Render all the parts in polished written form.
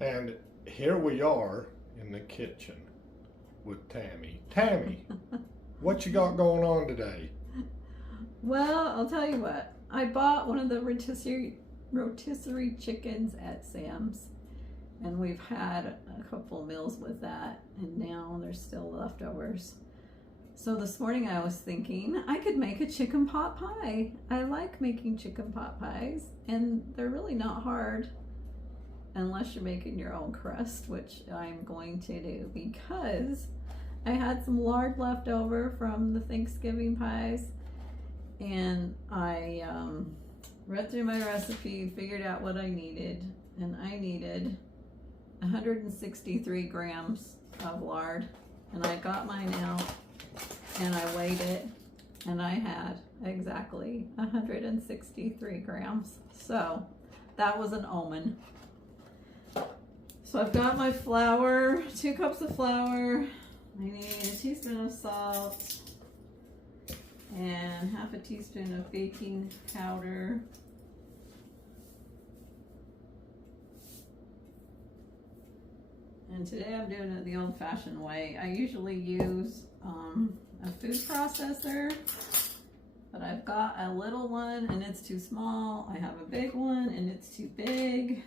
And here we are in the kitchen with Tammie. Tammie, what you got going on today? Well, I'll tell you what. I bought one of the rotisserie chickens at Sam's, and we've had a couple meals with that, and now there's still leftovers. So this morning I was thinking I could make a chicken pot pie. I like making chicken pot pies, and they're really not hard unless you're making your own crust, which I'm going to do because I had some lard left over from the Thanksgiving pies, and I read through my recipe, figured out what I needed, and I needed 163 grams of lard, and I got mine out and I weighed it, and I had exactly 163 grams. So that was an omen. So I've got my flour, 2 cups of flour. I need a teaspoon of salt and half a teaspoon of baking powder. And today I'm doing it the old-fashioned way. I usually use a food processor, but I've got a little one and it's too small. I have a big one and it's too big.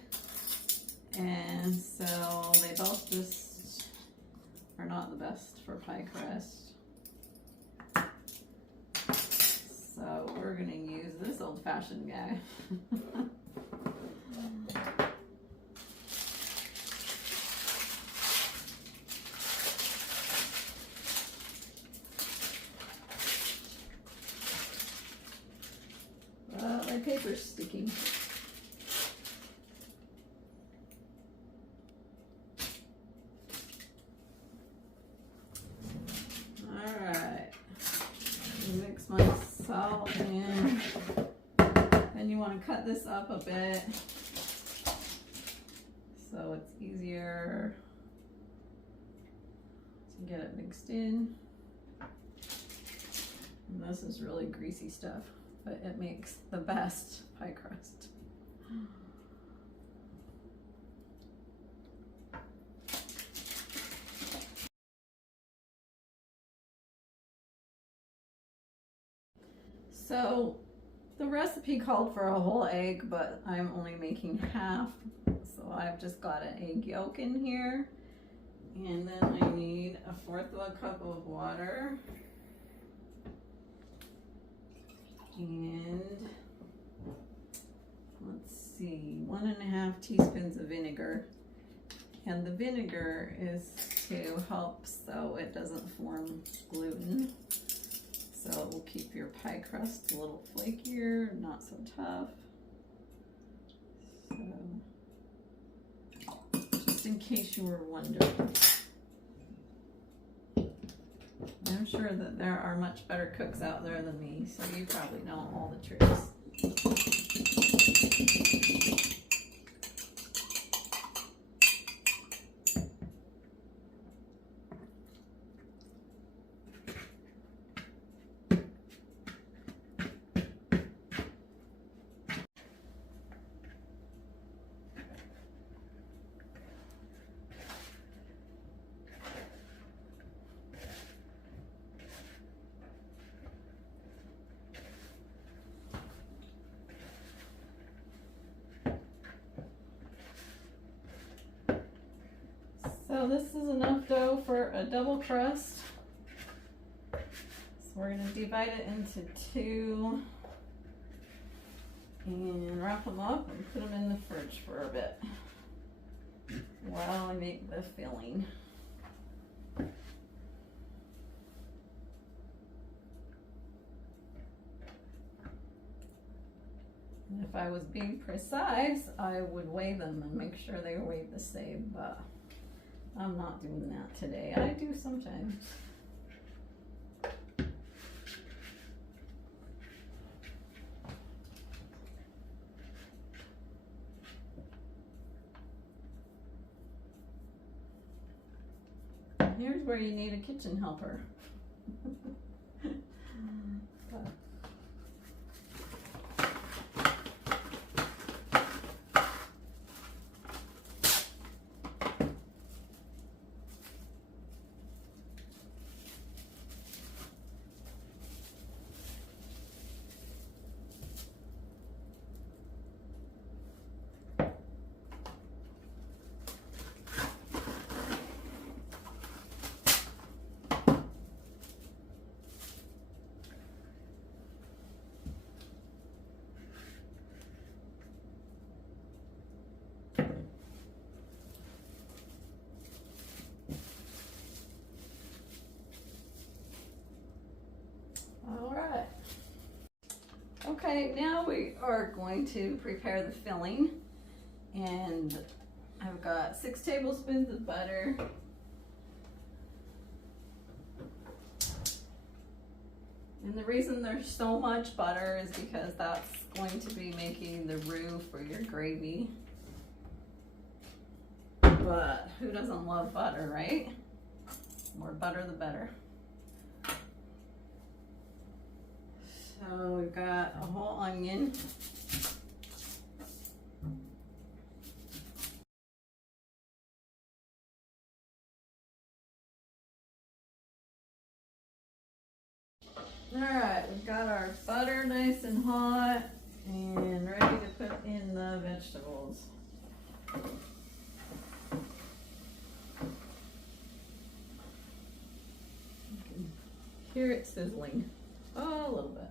And so they both just are not the best for pie crust. So we're gonna use this old-fashioned guy. My paper's sticking. Alright, mix my salt in, and you want to cut this up a bit so it's easier to get it mixed in. And this is really greasy stuff, but it makes the best pie crust. So the recipe called for a whole egg, but I'm only making half. So I've just got an egg yolk in here. And then I need 1/4 of a cup of water. And let's see, 1½ teaspoons of vinegar. And the vinegar is to help so it doesn't form gluten. So it will keep your pie crust a little flakier, not so tough. So, just in case you were wondering. I'm sure that there are much better cooks out there than me, so you probably know all the tricks. So this is enough dough for a double crust. So we're going to divide it into 2 and wrap them up and put them in the fridge for a bit while I make the filling. And if I was being precise, I would weigh them and make sure they weighed the same, but I'm not doing that today. I do sometimes. Here's where you need a kitchen helper. Okay, now we are going to prepare the filling, and I've got 6 tablespoons of butter. And the reason there's so much butter is because that's going to be making the roux for your gravy. But who doesn't love butter, right? More butter the better. So we've got a whole onion. All right, we've got our butter nice and hot and ready to put in the vegetables. You can hear it sizzling. Oh, a little bit.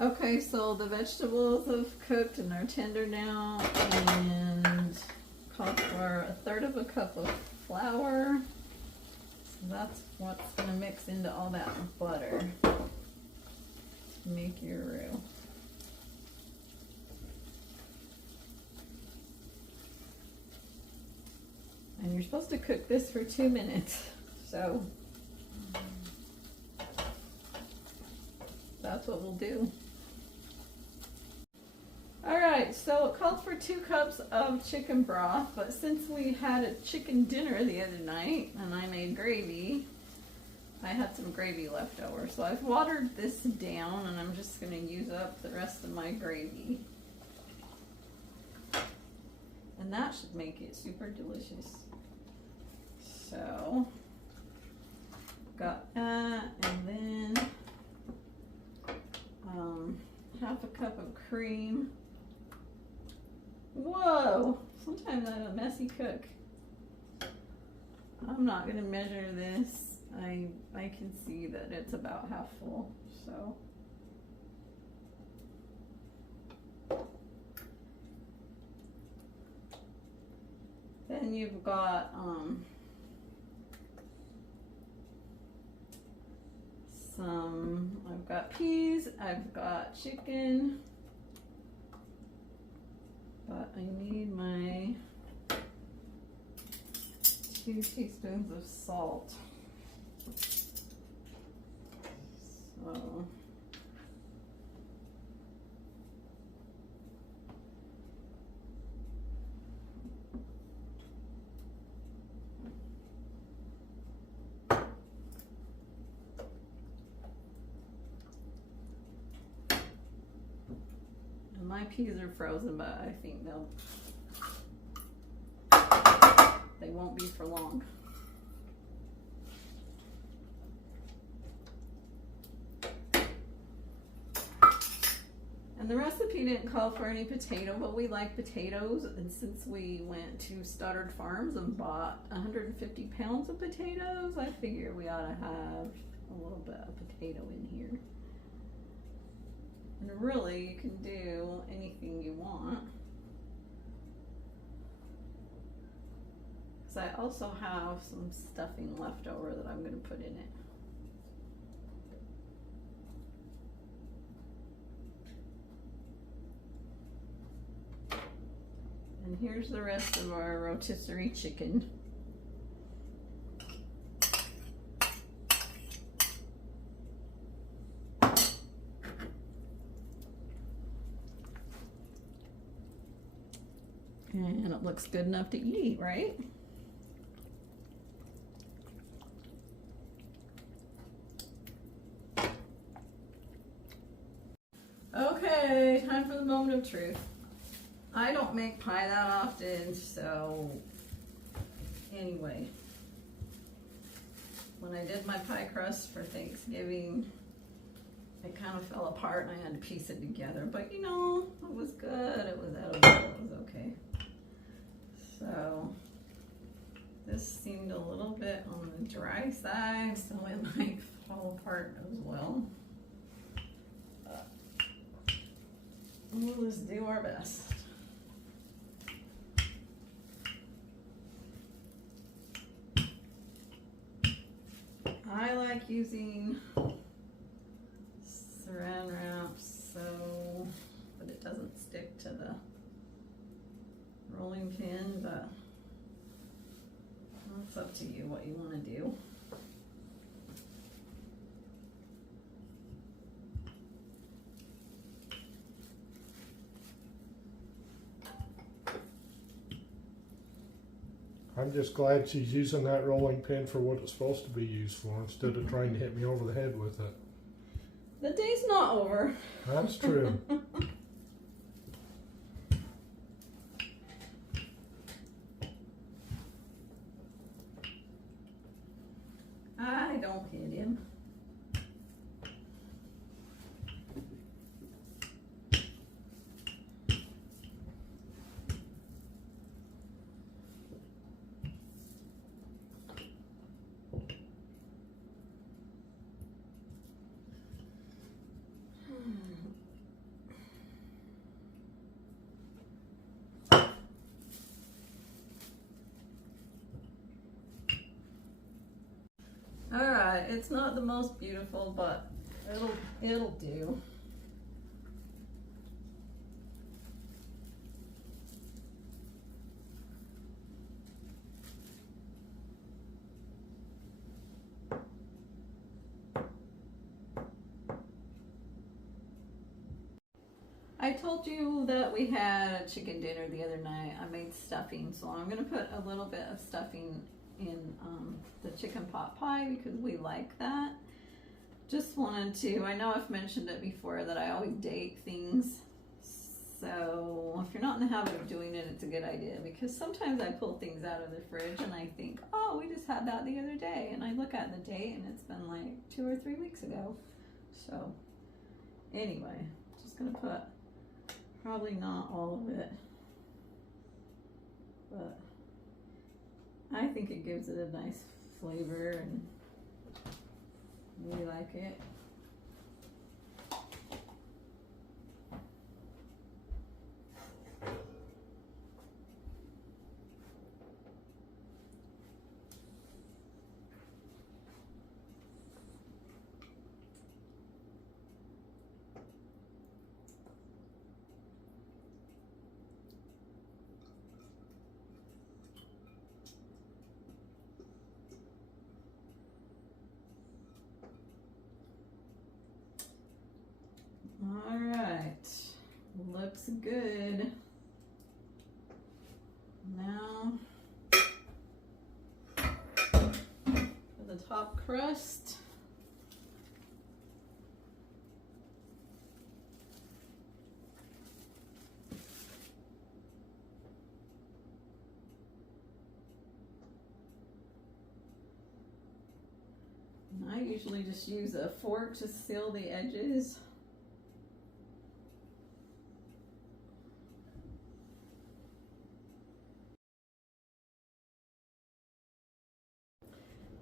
Okay, so the vegetables have cooked and they're tender now, and call for 1/3 cup of flour. So that's what's gonna mix into all that butter to make your roux. And you're supposed to cook this for 2 minutes, so that's what we'll do. Alright, so it called for 2 cups of chicken broth, but since we had a chicken dinner the other night and I made gravy, I had some gravy left over. So I've watered this down and I'm just going to use up the rest of my gravy. And that should make it super delicious. So, got that, and then 1/2 cup of cream. Whoa, sometimes I'm a messy cook. I'm not gonna measure this. I can see that it's about half full, so. Then you've got I've got peas, I've got chicken, but I need my 2 teaspoons of salt. So my peas are frozen, but I think they won't be for long. And the recipe didn't call for any potato, but we like potatoes, and since we went to Stoddard Farms and bought 150 pounds of potatoes, I figure we ought to have a little bit of potato in here. And really, you can do anything you want. Because I also have some stuffing left over that I'm going to put in it. And here's the rest of our rotisserie chicken. And it looks good enough to eat, right? Okay, time for the moment of truth. I don't make pie that often, so anyway. When I did my pie crust for Thanksgiving, it kind of fell apart and I had to piece it together. But you know, it was good, it was edible, it was okay. So this seemed a little bit on the dry side, so it might fall apart as well. We'll just do our best. I like using saran wrap so that it doesn't stick to the rolling pin, but it's up to you what you want to do. I'm just glad she's using that rolling pin for what it's supposed to be used for instead of trying to hit me over the head with it. The day's not over. That's true. I don't hit him. Alright, it's not the most beautiful, but it'll do. I told you that we had a chicken dinner the other night. I made stuffing, so I'm gonna put a little bit of stuffing in the chicken pot pie because we like that. Just wanted to, I know I've mentioned it before that I always date things. So if you're not in the habit of doing it, it's a good idea because sometimes I pull things out of the fridge and I think, oh, we just had that the other day. And I look at the date and it's been like 2 or 3 weeks ago. So anyway, just gonna put probably not all of it, but I think it gives it a nice flavor and we like it. All right, looks good. Now for the top crust. And I usually just use a fork to seal the edges.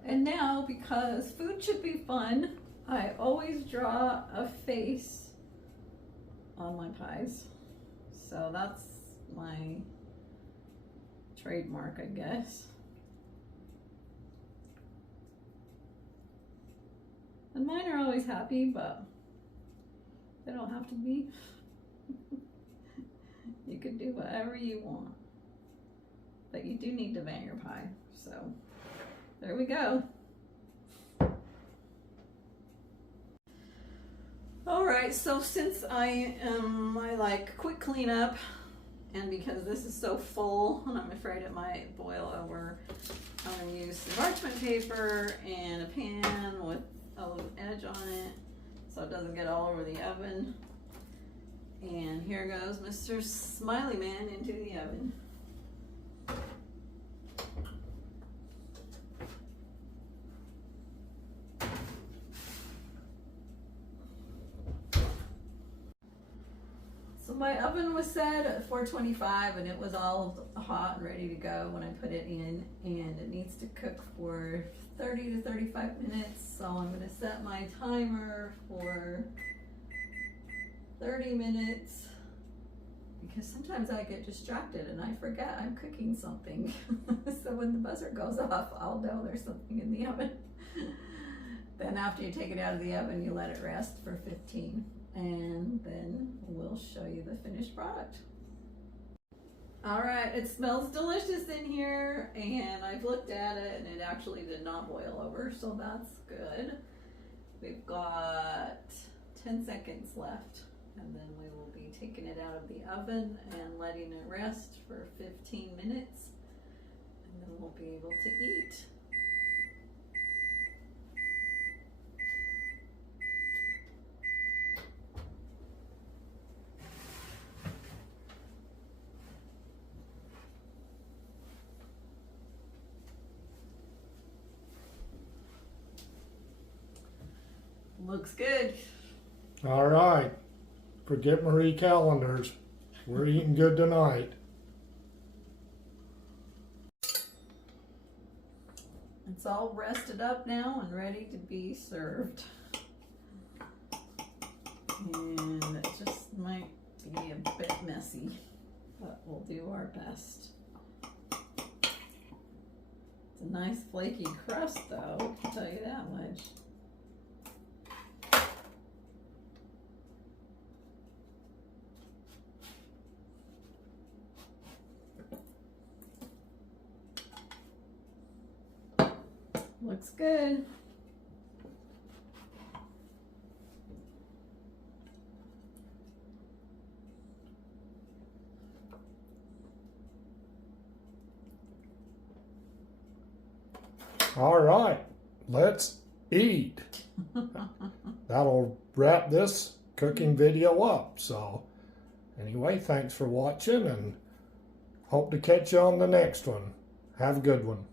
And now, because food should be fun, I always draw a face on my pies. So that's my trademark, I guess. And mine are always happy, but they don't have to be. You can do whatever you want. But you do need to vent your pie, so. There we go. All right, so since I like quick cleanup, and because this is so full and I'm afraid it might boil over, I'm gonna use some parchment paper and a pan with a little edge on it so it doesn't get all over the oven. And here goes Mr. Smiley Man into the oven. So my oven was set at 425 and it was all hot and ready to go when I put it in, and it needs to cook for 30 to 35 minutes. So I'm going to set my timer for 30 minutes because sometimes I get distracted and I forget I'm cooking something. So when the buzzer goes off, I'll know there's something in the oven. Then after you take it out of the oven, you let it rest for 15, and then we'll show you the finished product. All right, it smells delicious in here, and I've looked at it and it actually did not boil over, so that's good. We've got 10 seconds left, and then we will be taking it out of the oven and letting it rest for 15 minutes, and then we'll be able to eat. Looks good. All right. Forget Marie calendars. We're eating good tonight. It's all rested up now and ready to be served. And it just might be a bit messy, but we'll do our best. It's a nice flaky crust though, I can tell you that much. Looks good. All right, let's eat. That'll wrap this cooking video up. So anyway, thanks for watching and hope to catch you on the next one. Have a good one.